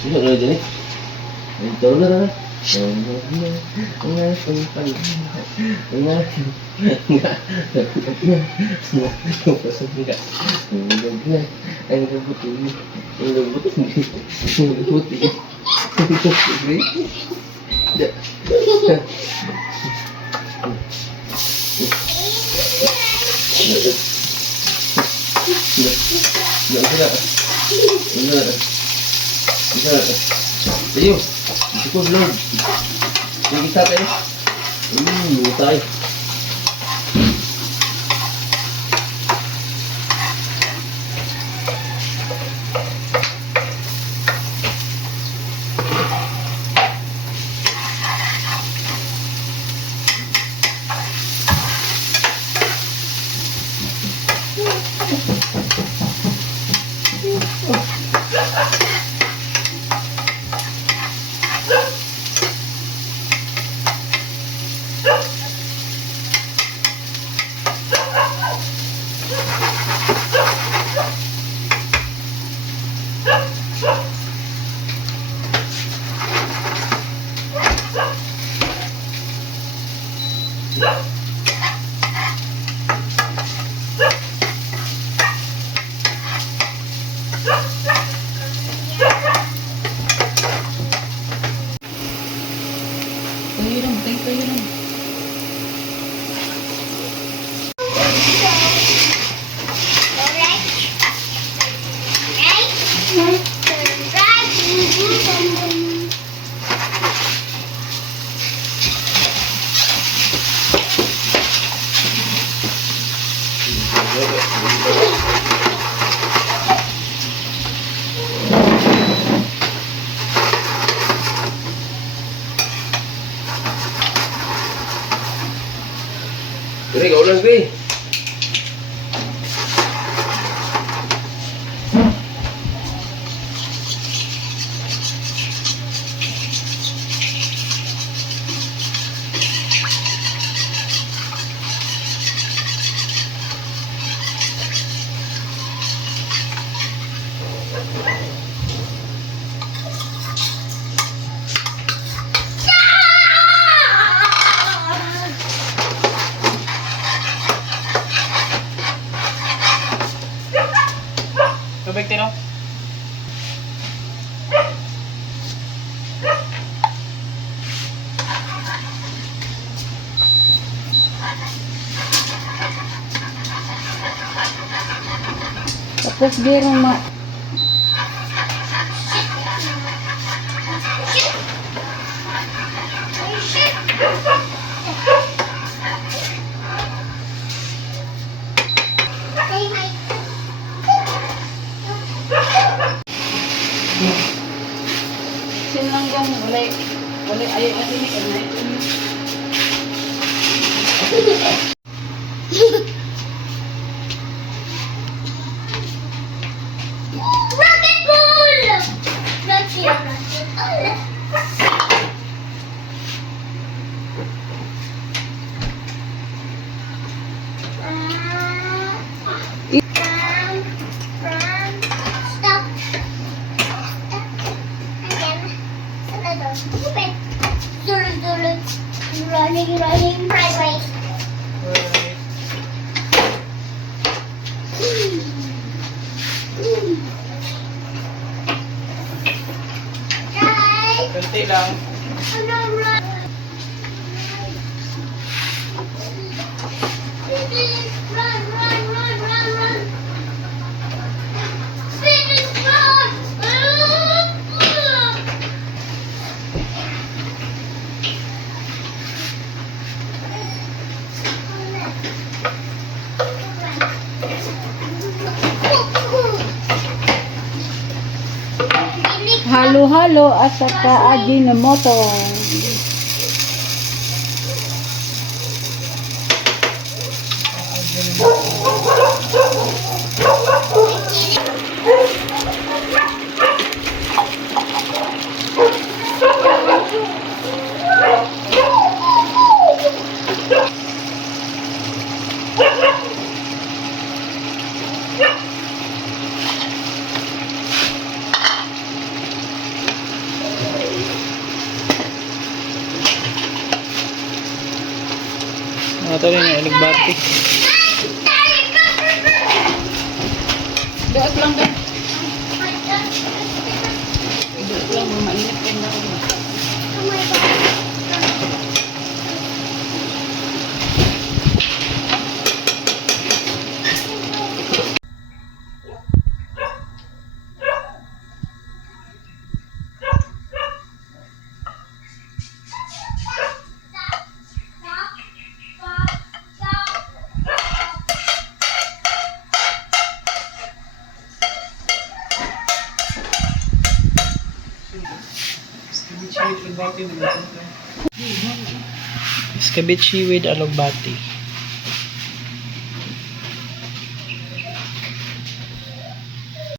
Ano na dyan eh? Ito na na. Nga sumpal. Nga. Pasok nga. Ang gabuti. Ang gabuti. Ang gabuti. Ang gabuti. Ayo, cukup belum? Ini kita tayo. Tayo. Ini kau ulas nih. Tubig tino. Tapos birong ma... Sinanggang wala ayaw kasi ni kanay. Rocket ball! Rocket. Stop. Again. Zulu. Running, right. Guys, Kunti lang. run. Run. Finish run. Halo-halo at saka Ajinomoto. Ito rin yung alagbati. Doot lang din. Doot lang, mainit kayo na ako. Oh my God. Escabeche with alagbati.